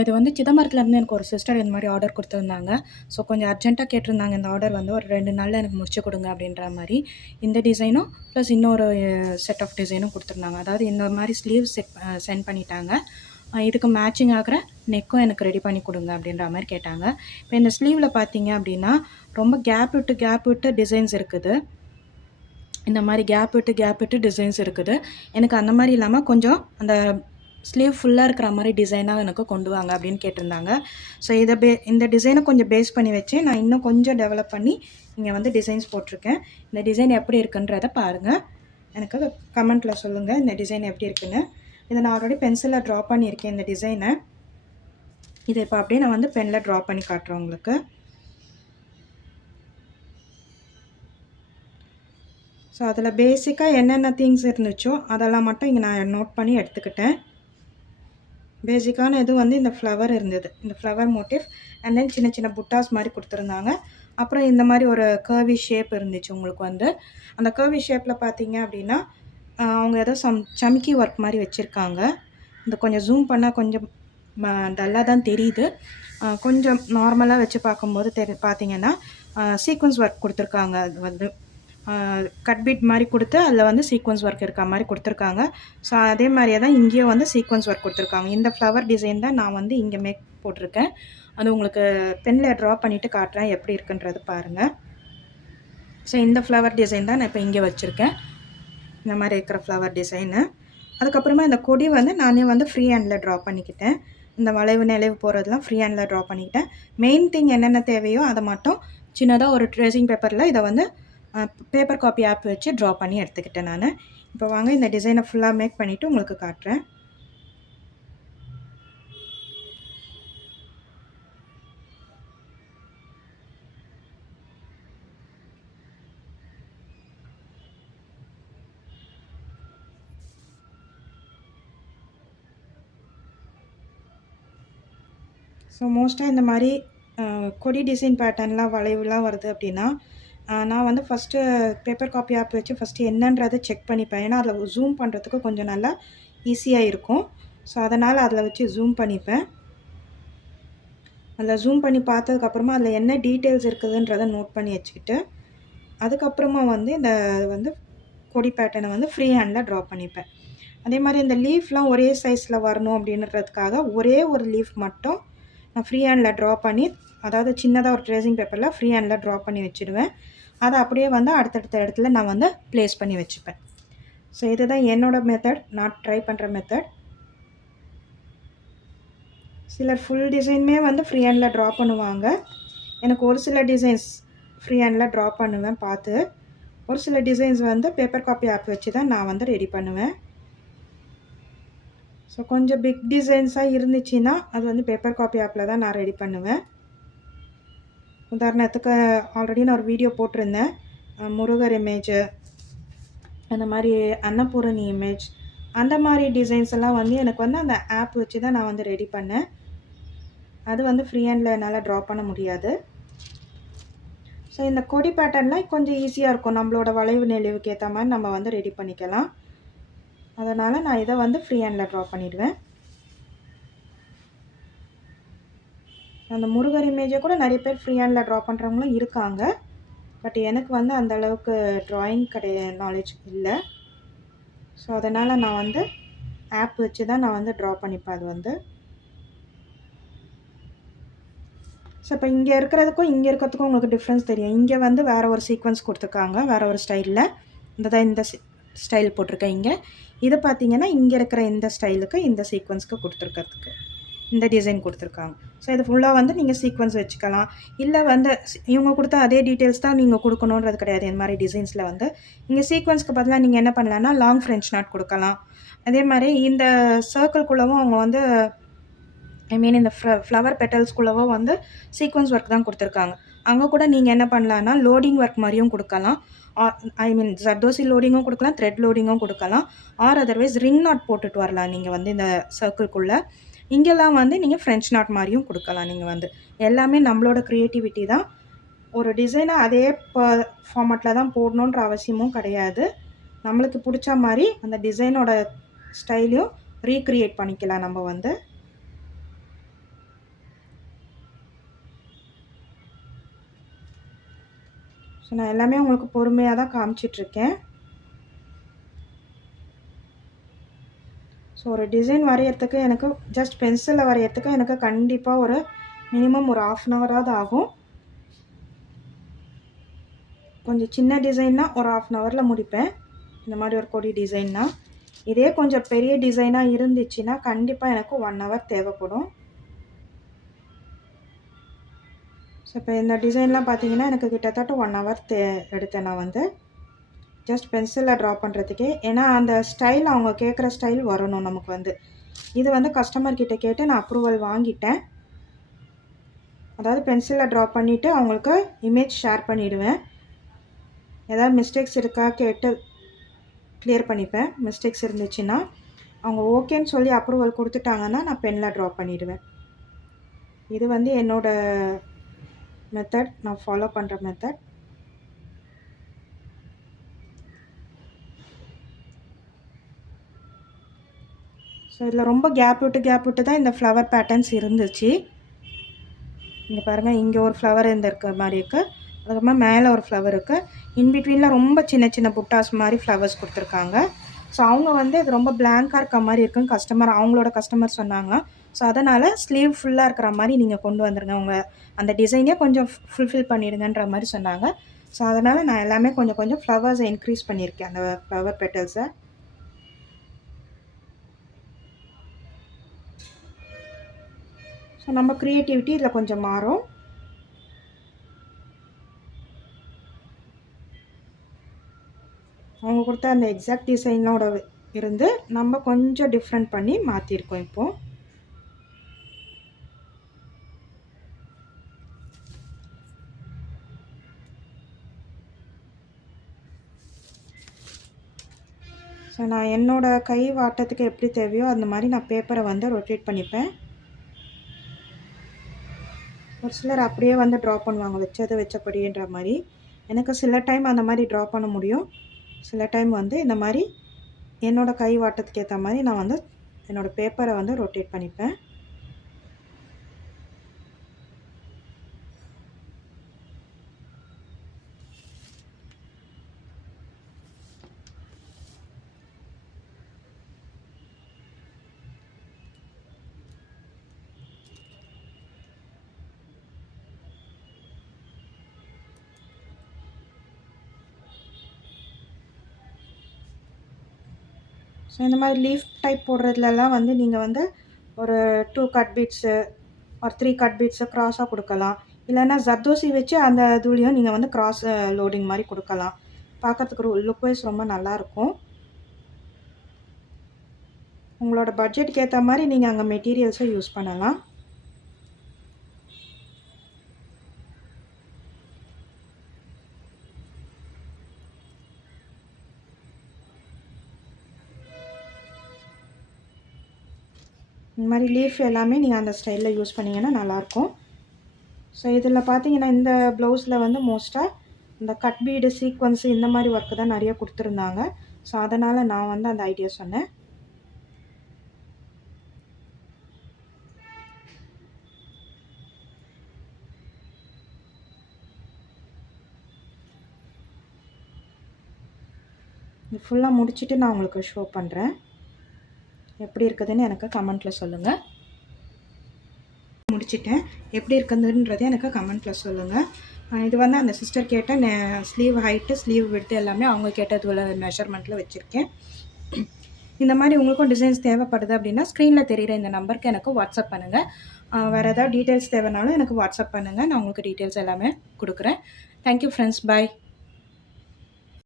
இது வந்து சிதம்பரத்துலேருந்து எனக்கு ஒரு சிஸ்டர் இந்த மாரி ஆர்டர் குடுத்துருந்தாங்க. ஸோ கொஞ்சம் அர்ஜென்ட்டா கேட்டிருந்தாங்க. இந்த ஆர்டர் வந்து ஒரு 2 நாள்ல எனக்கு முடிச்சு குடுங்க அப்படின்ற மாரி. இந்த டிசைனும் ப்ளஸ் இன்னொரு செட் ஆஃப் டிசைனும் குடுத்துருந்தாங்க. அதாவது இந்த மாரி ஸ்லீவ் சென்ட் பண்ணிட்டாங்க. இதுக்கு மேட்சிங் ஆகுற நெக்கும் எனக்கு ரெடி பண்ணி குடுங்க அப்படின்ற மாரி கேட்டாங்க. இப்ப இந்த ஸ்லீவ்ல பார்த்தீங்க அப்படின்னா, ரொம்ப கேப் விட்டு டிசைன்ஸ் இருக்குது. இந்த மாரி கேப் விட்டு டிசைன்ஸ் இருக்குது. எனக்கு அந்த மாரி இல்லாம கொஞ்சம் அந்த ஸ்லீவ் ஃபுல்லா இருக்கிற மாரி டிசைனா எனக்கு கொண்டு வாங்க அப்படின்னு கேட்டிருந்தாங்க. ஸோ இந்த டிசைன கொஞ்சம் பேஸ் பண்ணி வச்சு, நான் இன்னும் கொஞ்சம் டெவலப் பண்ணி இங்க வந்து டிசைன்ஸ் போட்டிருக்கேன். இந்த டிசைன் எப்படி இருக்குன்றத பாருங்க. எனக்கு கமெண்ட்ல சொல்லுங்க, இந்த டிசைன் எப்படி இருக்குன்னு. இத நான் ஆல்ரெடி பென்சில்ல ட்ரா பண்ணியிருக்கேன் இந்த டிசைன. இத இப்ப அப்படியே நான் வந்து பென்ல ட்ரா பண்ணி காட்டுறேன் உங்களுக்கு. ஸோ அதில பேசிக்கா என்னென்ன திங்ஸ் இருந்துச்சோ, அதெல்லாம் மட்டும் இங்க நான் நோட் பண்ணி எடுத்துக்கிட்டேன். பேசிக்கான இது வந்து இந்த ஃப்ளவர் இருந்தது. இந்த ஃப்ளவர் மோட்டிவ் அண்ட் தென் சின்ன சின்ன புட்டாஸ் மாரி குடுத்துருந்தாங்க. அப்புறம் இந்த மாரி ஒரு கர்வி ஷேப் இருந்துச்சு உங்களுக்கு வந்து. அந்த கர்வி ஷேப்ல பார்த்தீங்க அப்டின்னா, அவங்க ஏதோ சம்கி ஒர்க் மாரி வச்சிருக்காங்க. இந்த கொஞ்சம் ஜூம் பண்ணா கொஞ்சம் டல்லா தான் தெரியுது. கொஞ்சம் நார்மலா வச்சு பார்க்கும்போது பார்த்தீங்கன்னா, சீக்வென்ஸ் ஒர்க் குடுத்துருக்காங்க அது வந்து. கட் பீட் மாரி குடுத்து, அதில வந்து சீக்வென்ஸ் ஒர்க் இருக்கா மாரி குடுத்துருக்காங்க. ஸோ, அதே மாரியே தான் இங்கேயும் வந்து சீக்வென்ஸ் ஒர்க் குடுத்துருக்காங்க. இந்த ஃப்ளவர் டிசைன் தான் நான் வந்து இங்க மேக் போட்டிருக்கேன். அது உங்களுக்கு பென்ல ட்ரா பண்ணிட்டு காட்டுறேன். எப்படி இருக்குன்றது பாருங்க. ஸோ, இந்த ஃப்ளவர் டிசைன் தான் நான் இப்ப இங்க வச்சிருக்கேன். இந்த மாரி இருக்கிற ஃப்ளவர் டிசைனு. அதுக்கப்புறமா இந்த கொடி வந்து நானே வந்து ஃப்ரீ ஹேண்ட்ல ட்ரா பண்ணிக்கிட்டேன். இந்த வளைவு, நெளிவு போறதெல்லாம் ஃப்ரீ ஹேண்ட்ல ட்ரா பண்ணிக்கிட்டேன். மெயின் திங் என்னென்ன தேவையோ அத மட்டும் சின்னதா ஒரு ட்ரேசிங் பேப்பர்ல இத வந்து பேப்பர் காப்பி ஆப் வச்சு ட்ரா பண்ணி எடுத்துக்கிட்டேன் நானு. இப்போ வாங்க இந்த டிசைன ஃபுல்லா மேக் பண்ணிட்டு உங்களுக்கு காட்டுறேன். ஸோ மோஸ்ட்டா இந்த மாரி கொடி டிசைன் பேட்டர்ன்லாம் வளைவுலாம் வருது அப்டின்னா, நான் வந்து ஃபஸ்ட்டு பேப்பர் காப்பி ஆப் வச்சு ஃபஸ்ட்டு என்னன்றத செக் பண்ணிப்பேன். ஏன்னா, அதில ஜூம் பண்ணுறதுக்கு கொஞ்சம் நல்லா ஈஸியா இருக்கும். ஸோ, அதனால அதில வச்சு ஜூம் பண்ணிப்பேன். அதில ஜூம் பண்ணி பார்த்ததுக்கப்புறமா அதில என்ன டீட்டெயில்ஸ் இருக்குதுன்றத நோட் பண்ணி வச்சுக்கிட்டு, அதுக்கப்புறமா வந்து இந்த வந்து கொடி பேட்டர்ன வந்து ஃப்ரீ ஹேண்ட்ல ட்ரா பண்ணிப்பேன். அதே மாரி இந்த லீஃப்லாம் ஒரே சைஸ்ல வரணும் அப்படின்றதுக்காக, ஒரே ஒரு லீஃப் மட்டும் நான் ஃப்ரீ ஹேண்ட்ல ட்ரா பண்ணி, அதாவது சின்னதா ஒரு ட்ரேசிங் பேப்பர்ல ஃப்ரீ ஹேண்ட்ல ட்ரா பண்ணி வச்சுடுவேன். அத அப்படியே வந்து அடுத்தடுத்த இடத்துல நான் வந்து பிளேஸ் பண்ணி வச்சுப்பேன். ஸோ இதுதான் என்னோட மெத்தட். நான் ட்ரை பண்ற மெத்தட். சிலர் ஃபுல் டிசைனுமே வந்து ஃப்ரீ ஹேண்ட்ல ட்ரா பண்ணுவாங்க. எனக்கு ஒரு சில டிசைன்ஸ் ஃப்ரீ ஹேண்ட்ல ட்ரா பண்ணுவேன் பார்த்து. ஒரு சில டிசைன்ஸ் வந்து பேப்பர் காப்பி ஆப் வச்சு தான் நான் வந்து ரெடி பண்ணுவேன். ஸோ கொஞ்சம் பிக் டிசைன்ஸா இருந்துச்சுன்னா, அது வந்து பேப்பர் காப்பி ஆப்ல தான் நான் ரெடி பண்ணுவேன். உதாரணத்துக்கு ஆல்ரெடி நான் ஒரு வீடியோ போட்டிருந்தேன். முருகர் இமேஜு, அந்த மாரி அன்னபூரணி இமேஜ், அந்த மாரி டிசைன்ஸ் எல்லாம் வந்து எனக்கு வந்து அந்த ஆப் வச்சு தான் நான் வந்து ரெடி பண்ணேன். அது வந்து ஃப்ரீ ஹேண்ட்ல என்னால ட்ரா பண்ண முடியாது. ஸோ இந்த கொடி பேட்டர்ன்லாம் கொஞ்சம் ஈஸியா இருக்கும். நம்மளோட வளைவு நெளிவுக்கு ஏத்த மாரி நம்ம வந்து ரெடி பண்ணிக்கலாம். அதனால நான் இத வந்து ஃப்ரீ ஹேண்ட்ல ட்ரா பண்ணிடுவேன். அந்த முருகர் இமேஜ கூட நெறைய பேர் ஃப்ரீ ஹேண்ட்ல ட்ரா பண்றவங்களும் இருக்காங்க. பட் எனக்கு வந்து அந்த அளவுக்கு ட்ராயிங் நாலேட்ஜ் இல்ல. ஸோ அதனால நான் வந்து ஆப் வச்சு தான் நான் வந்து ட்ரா பண்ணிப்பேன் அது வந்து. ஸோ இப்ப இங்க இருக்கிறதுக்கும், இங்க இருக்கிறதுக்கும் உங்களுக்கு டிஃப்ரென்ஸ் தெரியும். இங்க வந்து வேற ஒரு சீக்வென்ஸ் குடுத்துருக்காங்க. வேற ஒரு ஸ்டைல்ல. இந்த ஸ்டைல் போட்டிருக்கேன் இங்க. இது பார்த்தீங்கன்னா, இங்க இருக்கிற இந்த ஸ்டைலுக்கு, இந்த சீக்வென்ஸ்க்கு குடுத்துருக்கிறதுக்கு. இந்த டிசைன் குடுத்துருக்காங்க. ஸோ இது ஃபுல்லா வந்து நீங்க சீக்வென்ஸ் வச்சுக்கலாம். இல்ல வந்து இவங்க குடுத்த அதே டீட்டெயில்ஸ் தான் நீங்க குடுக்கணுன்றது கிடையாது. இந்த மாரி டிசைன்ஸ்ல வந்து. இங்க சீக்வென்ஸ்க்கு பதிலா நீங்க என்ன பண்ணலாம்னா, லாங் ஃப்ரெஞ்ச் நாட் குடுக்கலாம். அதே மாரி இந்த சர்க்கிள்குள்ளவும் அவங்க வந்து ஐ மீன் இந்த ஃப்ளவர் பெட்டல்ஸ்குள்ளவோ வந்து சீக்வென்ஸ் ஒர்க் தான் குடுத்துருக்காங்க. அங்க கூட நீங்க என்ன பண்ணலான்னா, லோடிங் ஒர்க் மாரியும் குடுக்கலாம். ஆ ஐ மீன் ஜர்தோசி லோடிங்கும் குடுக்கலாம், த்ரெட் லோடிங்கும் குடுக்கலாம். ஆர் அதர்வைஸ் ரிங் நாட் போட்டுட்டு வரலாம் நீங்க வந்து இந்த சர்க்கிள்குள்ள. இங்கெல்லாம் வந்து நீங்க ஃப்ரெஞ்ச் நாட் மாரியும் குடுக்கலாம் நீங்க வந்து. எல்லாமே நம்மளோட கிரியேட்டிவிட்டி தான். ஒரு டிசைன அதே ஃபார்மட்ல தான் போடணுன்ற அவசியமும் கிடையாது. நம்மளுக்கு புடிச்ச மாரி அந்த டிசைனோட ஸ்டைலையும் ரீகிரியேட் பண்ணிக்கலாம் நம்ம வந்து. ஸோ நான் எல்லாமே உங்களுக்கு பொறுமையாக தான் காமிச்சிட்ருக்கேன். ஸோ ஒரு டிசைன் வரையறதுக்கு எனக்கு ஜஸ்ட் பென்சிலில் வரையறதுக்கு எனக்கு கண்டிப்பாக ஒரு மினிமம் ஒரு 1/2 அன் ஹவராவது ஆகும். கொஞ்சம் சின்ன டிசைன்னா ஒரு 1/2 அன் ஹவரில் முடிப்பேன். இந்த மாதிரி ஒரு கொடி டிசைன்னா. இதே கொஞ்சம் பெரிய டிசைனாக இருந்துச்சுன்னா கண்டிப்பாக எனக்கு 1 ஹவர் தேவைப்படும். ஸோ இப்போ இந்த டிசைன்லாம் பார்த்தீங்கன்னா எனக்கு கிட்டத்தட்ட 1 ஹவர் எடுத்தேன் நான் வந்து ஜஸ்ட் பென்சிலில் ட்ரா பண்ணுறதுக்கே. ஏன்னா அந்த ஸ்டைல் அவங்க கேட்குற ஸ்டைல் வரணும் நமக்கு வந்து. இது வந்து கஸ்டமர்கிட்ட கேட்டு நான் அப்ரூவல் வாங்கிட்டேன். அதாவது பென்சிலில் ட்ரா பண்ணிவிட்டு அவங்களுக்கு இமேஜ் ஷேர் பண்ணிவிடுவேன். ஏதாவது மிஸ்டேக்ஸ் இருக்கா கேட்டு கிளியர் பண்ணிப்பேன். மிஸ்டேக்ஸ் இருந்துச்சுன்னா அவங்க ஓகேன்னு சொல்லி அப்ரூவல் கொடுத்துட்டாங்கன்னா நான் பெனில் ட்ரா பண்ணிவிடுவேன். இது வந்து என்னோடய மெத்தட், நான் ஃபாலோ பண்ணுற மெத்தட். ஸோ இதில் ரொம்ப கேப் விட்டு தான் இந்த ஃப்ளவர் பேட்டர்ன்ஸ் இருந்துச்சு. இங்கே பாருங்கள், இங்கே ஒரு ஃப்ளவர் இருக்க மாதிரி இருக்குது. அதுக்கப்புறமா மேலே ஒரு ஃப்ளவர் இருக்குது. இன்பிட்வீனில் ரொம்ப சின்ன சின்ன புட்டாஸ் மாதிரி ஃப்ளவர்ஸ் கொடுத்துருக்காங்க. ஸோ அவங்க வந்து இது ரொம்ப பிளாங்காக இருக்க மாதிரி இருக்குன்னு அவங்களோட கஸ்டமர் சொன்னாங்க. ஸோ அதனால் ஸ்லீவ் ஃபுல்லாக இருக்கிற மாதிரி நீங்கள் கொண்டு வந்துடுங்க, உங்கள் அந்த டிசைனே கொஞ்சம் ஃபுல்ஃபில் பண்ணிடுங்கன்ற மாதிரி சொன்னாங்க. ஸோ அதனால் நான் எல்லாமே கொஞ்சம் கொஞ்சம் ஃப்ளவர்ஸை இன்க்ரீஸ் பண்ணியிருக்கேன், அந்த ஃப்ளவர் பெட்டல்ஸை. ஸோ நம்ம க்ரியேட்டிவிட்டி இதில் கொஞ்சம் மாறும். அவங்க கொடுத்த அந்த எக்ஸாக்ட் டிசைனோட இருந்து நம்ம கொஞ்சம் டிஃப்ரெண்ட் பண்ணி மாற்றிருக்கோம் இப்போது. ஸோ நான் என்னோடய கை வாட்டத்துக்கு எப்படி தேவையோ அந்த மாதிரி நான் பேப்பரை வந்து ரொட்டேட் பண்ணிப்பேன். ஒரு சிலர் அப்படியே வந்து ட்ரா பண்ணுவாங்க, வச்சது வச்சபடின்ற மாதிரி. எனக்கு சில டைம் அந்த மாதிரி ட்ரா பண்ண முடியும். சில டைம் வந்து இந்த மாதிரி என்னோடய கை வாட்டத்துக்கு ஏற்ற மாதிரி நான் வந்து என்னோடய பேப்பரை வந்து ரொட்டேட் பண்ணிப்பேன். ஸோ இந்த மாதிரி லீஃப் டைப் போடுறதுலலாம் வந்து நீங்கள் வந்து ஒரு 2 கட் பீட்ஸு ஒரு 3 கட் பீட்ஸு க்ராஸாக கொடுக்கலாம். இல்லைன்னா ஜர்தோசி வச்சு அந்த இதுலேயும் நீங்கள் வந்து க்ராஸ் லோடிங் மாதிரி கொடுக்கலாம். பார்க்குறதுக்கு லுக் வைஸ் ரொம்ப நல்லாயிருக்கும். உங்களோட பட்ஜெட்டுக்கு ஏற்ற மாதிரி நீங்கள் அங்கே மெட்டீரியல்ஸை யூஸ் பண்ணலாம். இந்த மாதிரி லீஃப் எல்லாமே நீங்கள் அந்த ஸ்டைலில் யூஸ் பண்ணிங்கன்னா நல்லாயிருக்கும். ஸோ இதில் பார்த்தீங்கன்னா இந்த ப்ளவுஸில் வந்து மோஸ்ட்டாக இந்த கட் பீடு சீக்வன்ஸு இந்த மாதிரி ஒர்க்கு தான் நிறைய கொடுத்துருந்தாங்க. ஸோ அதனால் நான் வந்து அந்த ஐடியா சொன்னேன். இது ஃபுல்லாக முடிச்சுட்டு நான் உங்களுக்கு ஷோ பண்ணுறேன். எப்படி இருக்குதுன்னு எனக்கு கமெண்ட்டில் சொல்லுங்கள். முடிச்சிட்டேன், எப்படி இருக்குதுன்றதை எனக்கு கமெண்ட்டில் சொல்லுங்கள். இது வந்து அந்த சிஸ்டர் கேட்ட ஸ்லீவ் ஹைட்டு, ஸ்லீவ் விட்த்து எல்லாமே அவங்க கேட்டதுல மெஷர்மெண்ட்டில் வச்சுருக்கேன். இந்த மாதிரி உங்களுக்கும் டிசைன்ஸ் தேவைப்படுது அப்படின்னா ஸ்க்ரீனில் தெரிகிற இந்த நம்பருக்கு எனக்கு வாட்ஸ்அப் பண்ணுங்கள். வேறு ஏதாவது டீட்டெயில்ஸ் தேவைனாலும் எனக்கு வாட்ஸ்அப் பண்ணுங்கள். நான் உங்களுக்கு டீட்டெயில்ஸ் எல்லாமே கொடுக்குறேன். தேங்க்யூ ஃப்ரெண்ட்ஸ், பாய்.